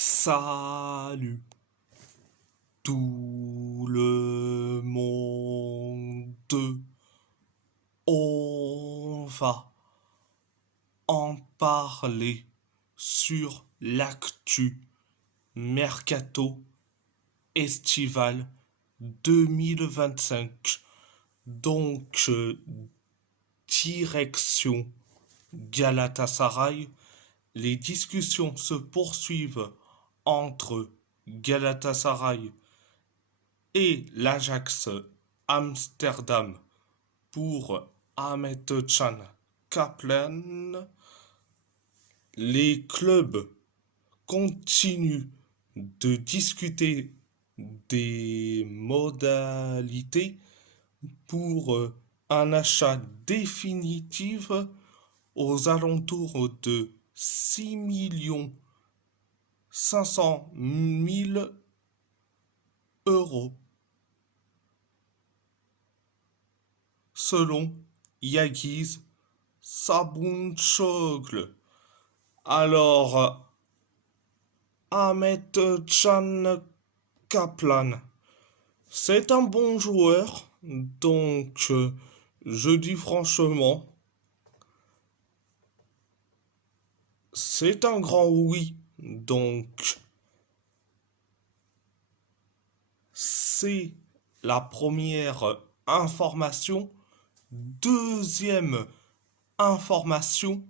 Salut tout le monde. On va en parler sur l'actu Mercato estival 2025. Donc, direction Galatasaray. Les discussions se poursuivent entre Galatasaray et l'Ajax Amsterdam pour Ahmet Can Kaplan. Les clubs continuent de discuter des modalités pour un achat définitif aux alentours de 6 millions 500 000 euros, selon Yagiz Sabunçoglu. Alors, Ahmet Can Kaplan, c'est un bon joueur, donc je dis franchement, c'est un grand oui. Donc, c'est la première information. Deuxième information,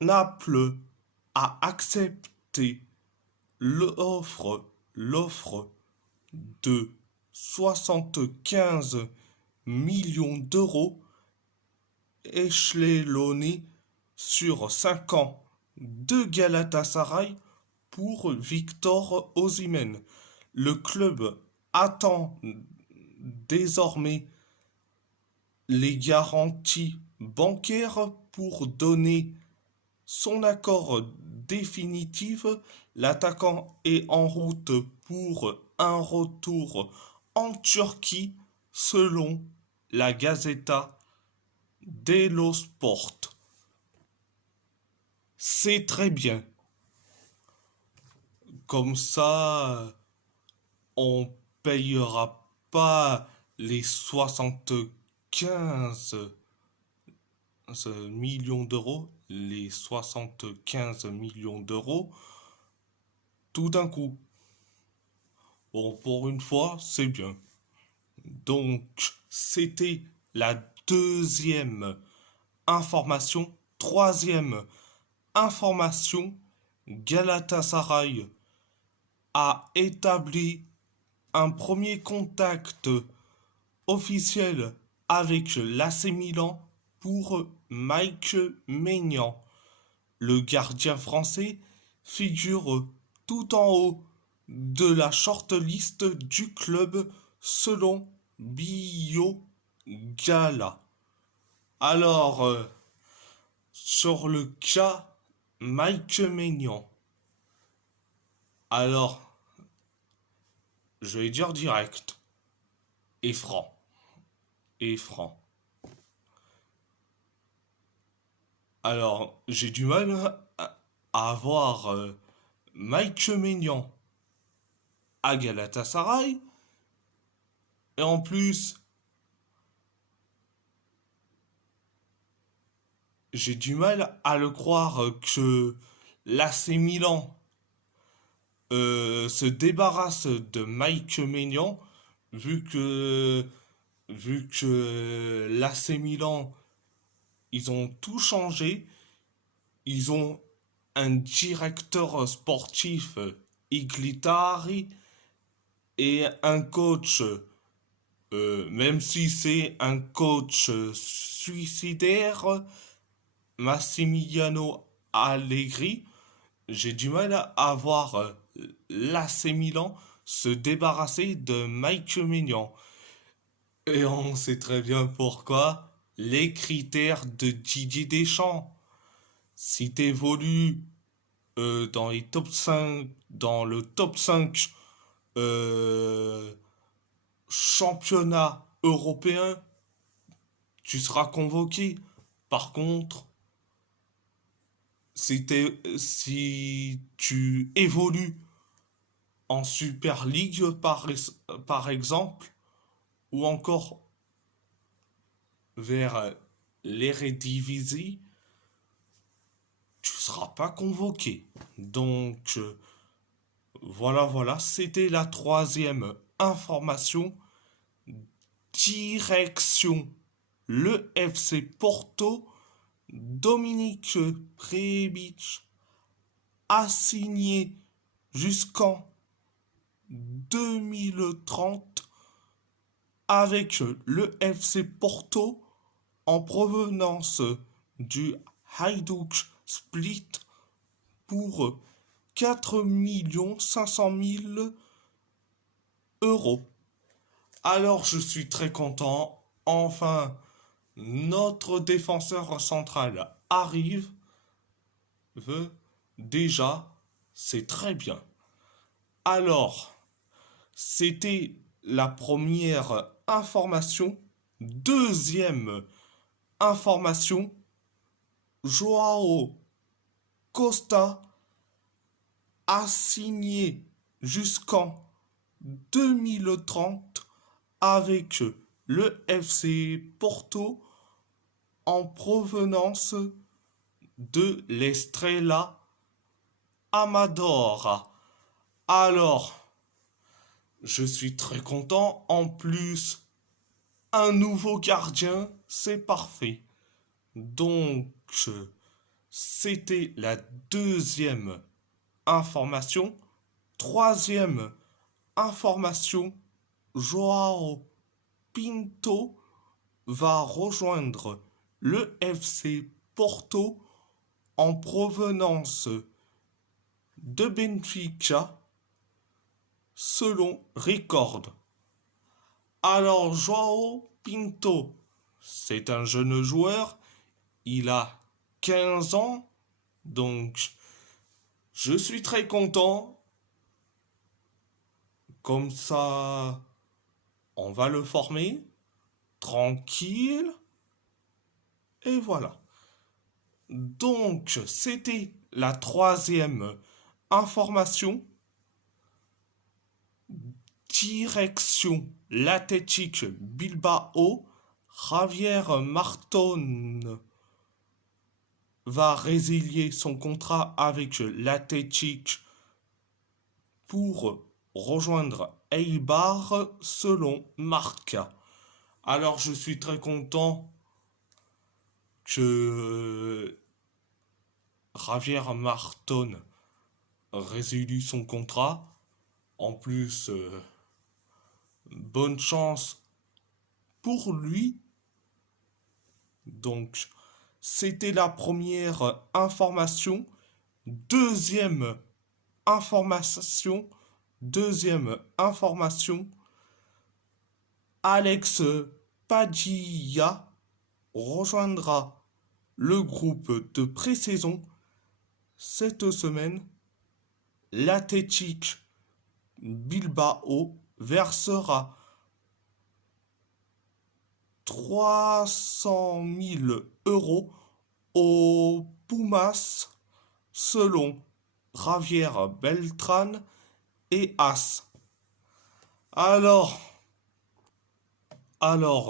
Naples a accepté l'offre de 75 millions d'euros échelonnés sur 5 ans de Galatasaray pour Victor Osimhen. Le club attend désormais les garanties bancaires pour donner son accord définitif. L'attaquant est en route pour un retour en Turquie selon la Gazzetta dello Sport. C'est très bien. Comme ça, on payera pas les 75 millions d'euros, les 75 millions d'euros tout d'un coup. Bon, pour une fois, c'est bien. Donc, c'était la deuxième information. Troisième information, Galatasaray a établi un premier contact officiel avec l'AC Milan pour Mike Maignan. Le gardien français figure tout en haut de la shortlist du club selon BioGala. Alors, sur le cas Mike Maignan, alors, je vais dire direct et franc. Et franc. Alors, j'ai du mal à voir Mike Maignan à Galatasaray. Et en plus, j'ai du mal à le croire que l'AC Milan se débarrasse de Mike Maignan, vu que l'AC Milan, ils ont tout changé. Ils ont un directeur sportif, Iglitari, et un coach, même si c'est un coach suicidaire, Massimiliano Allegri. J'ai du mal à voir l'AC Milan se débarrasser de Mike Maignan. Et on sait très bien pourquoi. Les critères de Didier Deschamps. Si t'évolues dans les top 5, dans le top 5 euh, championnat européen, tu seras convoqué. Par contre, si tu évolues en Super League par exemple, ou encore vers l'Eredivisie, tu seras pas convoqué. Donc voilà, c'était la troisième information. Direction le FC Porto, Dominique Prebic a signé jusqu'en 2030 avec le FC Porto en provenance du Hajduk Split pour 4 500 000 euros. Alors je suis très content. Enfin, notre défenseur central arrive. Déjà, c'est très bien. Alors, c'était la première information. Deuxième information, Joao Costa a signé jusqu'en 2030 avec le FC Porto en provenance de l'Estrella Amadora. Alors, je suis très content. En plus, un nouveau gardien, c'est parfait. Donc, c'était la deuxième information. Troisième information, Joao Pinto va rejoindre le FC Porto en provenance de Benfica selon Record. Alors Joao Pinto, c'est un jeune joueur, il a 15 ans, donc je suis très content. Comme ça, on va le former, tranquille, et voilà. Donc, c'était la troisième information. Direction l'Athletic Bilbao. Javier Marton va résilier son contrat avec l'Athletic pour rejoindre Eibar selon Marca. Alors je suis très content que Javier Marton résilie son contrat. En plus, bonne chance pour lui. Donc, c'était la première information. Deuxième information. Deuxième information. Alex Padilla rejoindra le groupe de pré-saison cette semaine. L'Athletic Bilbao versera 300 000 € aux Pumas selon Javier Beltran et As. Alors,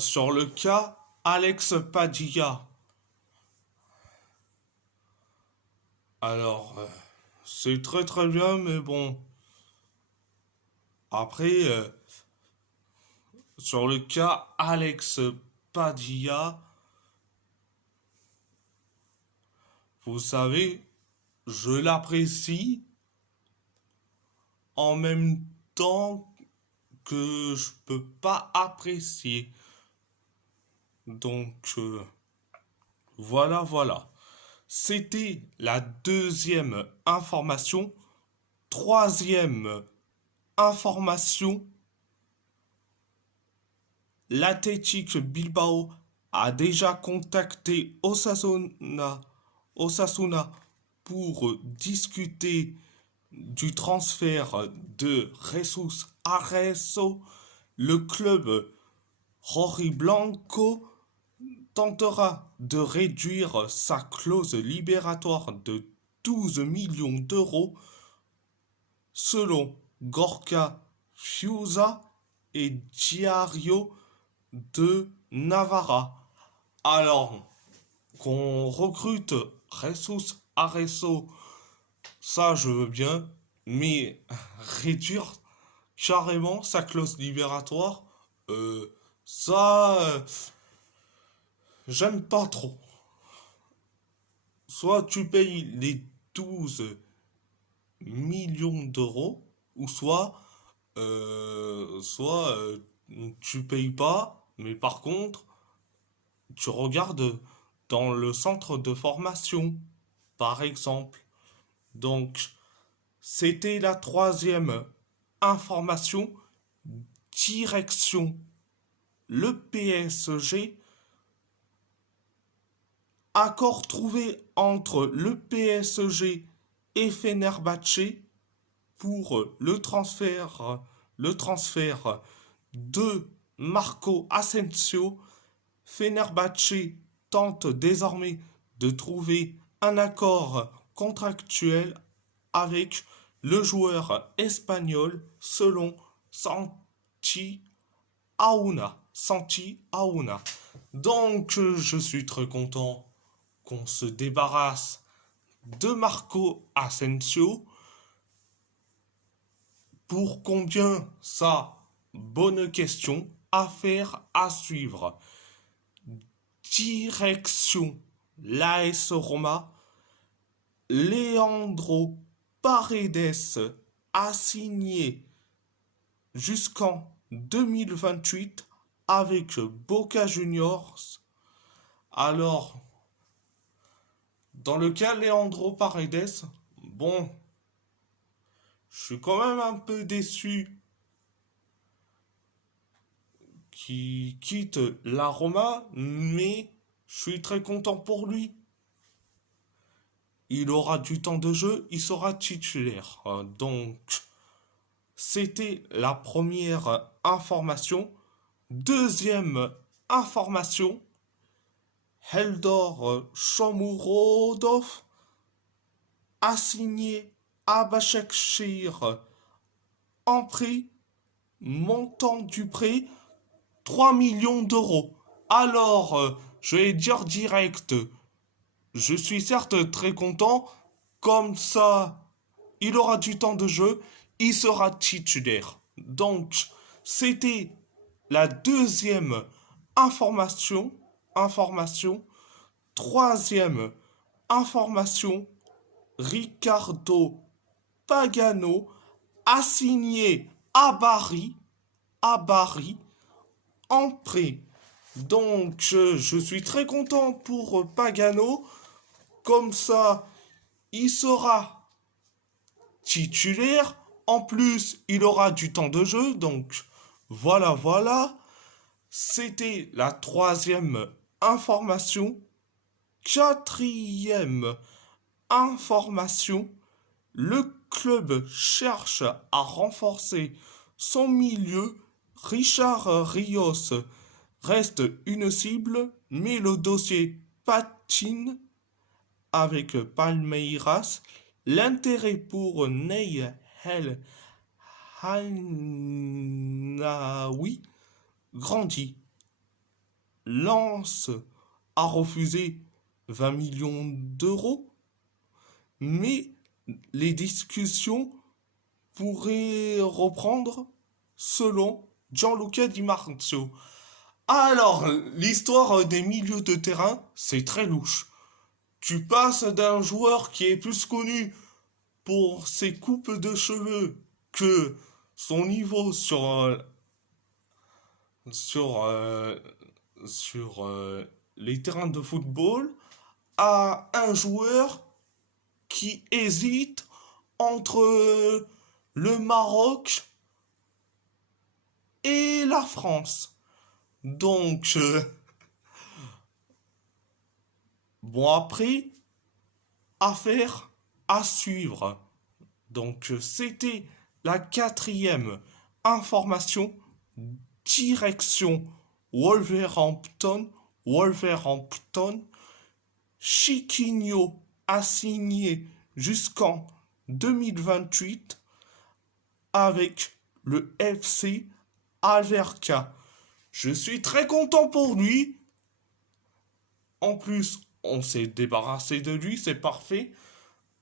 sur le cas Alex Padilla. Alors, c'est très très bien, mais bon. Après, sur le cas Alex Padilla, vous savez, je l'apprécie en même temps que je peux pas apprécier. Donc, voilà. C'était la deuxième information. Troisième information, l'Athletic Bilbao a déjà contacté Osasuna pour discuter du transfert de Jesus Arezzo. Le club Rory Blanco tentera de réduire sa clause libératoire de 12 millions d'euros selon Gorka Fiusa et Diario de Navarra. Alors, qu'on recrute Jesus Areso, ça je veux bien, mais réduire carrément sa clause libératoire, ça, j'aime pas trop. Soit tu payes les 12 millions d'euros, ou tu payes pas, mais par contre, tu regardes dans le centre de formation, par exemple. Donc, c'était la troisième information. Direction le PSG. Accord trouvé entre le PSG et Fenerbahçe pour le transfert de Marco Asensio. Fenerbahçe tente désormais de trouver un accord contractuel avec le joueur espagnol selon Santi Aouna. Santi Aouna. Donc je suis très content qu'on se débarrasse de Marco Asensio. Pour combien ça? Bonne question. Affaire à suivre. Direction l'AS Roma. Leandro Paredes a signé jusqu'en 2028 avec Boca Juniors. Alors, dans le cas Leandro Paredes, bon, je suis quand même un peu déçu qu'il quitte la Roma, mais je suis très content pour lui. Il aura du temps de jeu, il sera titulaire. Donc, c'était la première information. Deuxième information, Heldor Shomurodov a signé à Başakşehir en prêt, montant du prêt 3 millions d'euros. Alors, je vais dire direct, je suis certes très content, comme ça, il aura du temps de jeu, il sera titulaire. Donc, c'était la deuxième information. Troisième information, Ricardo Pagano a signé à Bari en prêt. Donc, je suis très content pour Pagano. Comme ça, il sera titulaire. En plus, il aura du temps de jeu. Donc, voilà. C'était la troisième information. Quatrième information. Le club cherche à renforcer son milieu. Richard Rios reste une cible, mais le dossier patine avec Palmeiras. L'intérêt pour Ney El Hanaoui grandit. Lens a refusé 20 millions d'euros, mais les discussions pourraient reprendre selon Gianluca Di Marzio. Alors, l'histoire des milieux de terrain, c'est très louche. Tu passes d'un joueur qui est plus connu pour ses coupes de cheveux que son niveau sur, les terrains de football à un joueur qui hésite entre le Maroc et la France. Donc, bon après, affaire à suivre. Donc, c'était la quatrième information. Direction Wolverhampton Wolverhampton. Chiquinho a signé jusqu'en 2028 avec le FC Averca. Je suis très content pour lui. En plus, on s'est débarrassé de lui, c'est parfait.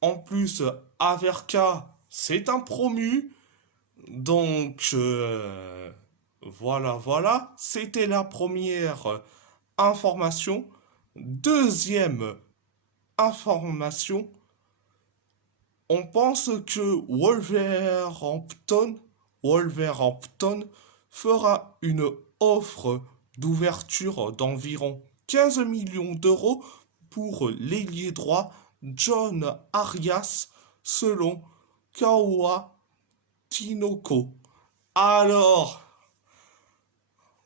En plus, Averca, c'est un promu. Donc, voilà. C'était la première information. Deuxième information. On pense que Wolverhampton fera une offre d'ouverture d'environ 15 millions d'euros pour l'ailier droit John Arias selon Kawa Tinoko. Alors,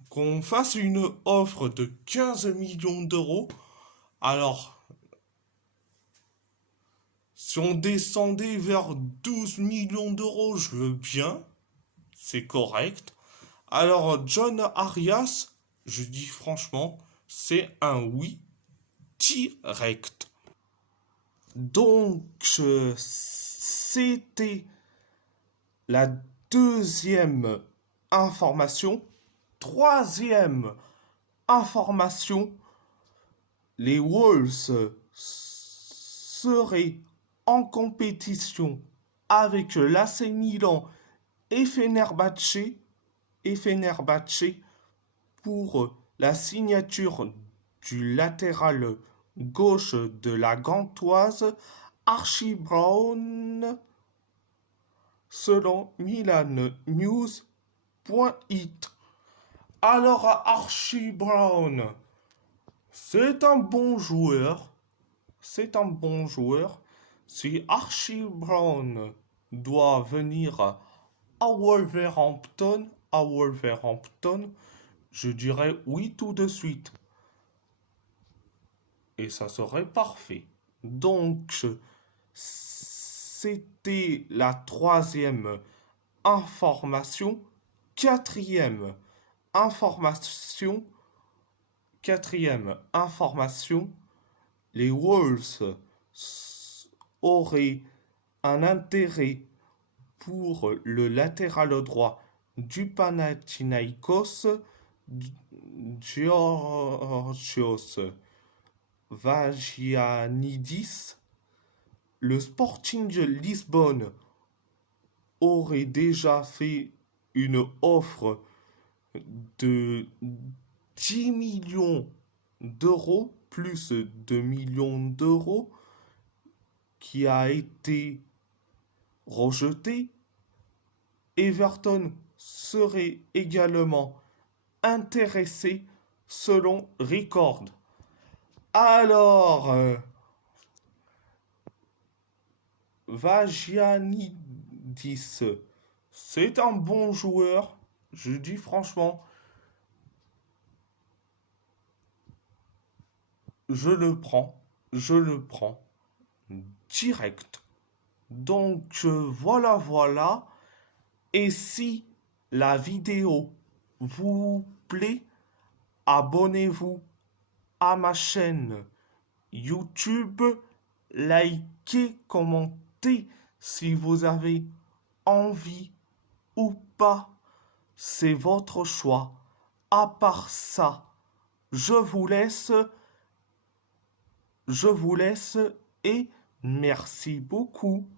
qu'on fasse une offre de 15 millions d'euros, alors, si on descendait vers 12 millions d'euros, je veux bien, c'est correct. Alors, John Arias, je dis franchement, c'est un oui direct. Donc, c'était la deuxième information. Troisième information, les Wolves seraient en compétition avec l'AC Milan et Fenerbahçe pour la signature du latéral gauche de la Gantoise Archie Brown selon Milan News.it. Alors Archie Brown, c'est un bon joueur. Si Archie Brown doit venir à Wolverhampton, je dirais oui tout de suite. Et ça serait parfait. Donc, c'était la troisième information. Quatrième information. Les Wolves auraient un intérêt pour le latéral droit du Panathinaikos, Georgios Vagianidis. Le Sporting Lisbonne aurait déjà fait une offre de 10 millions d'euros plus 2 millions d'euros qui a été rejeté. Everton serait également intéressé selon Record. Alors, Vagianidis, c'est un bon joueur, je dis franchement. Je le prends direct. Donc voilà. Et si la vidéo vous plaît, abonnez-vous à ma chaîne YouTube, likez, commentez si vous avez envie ou pas. C'est votre choix. À part ça, je vous laisse et merci beaucoup.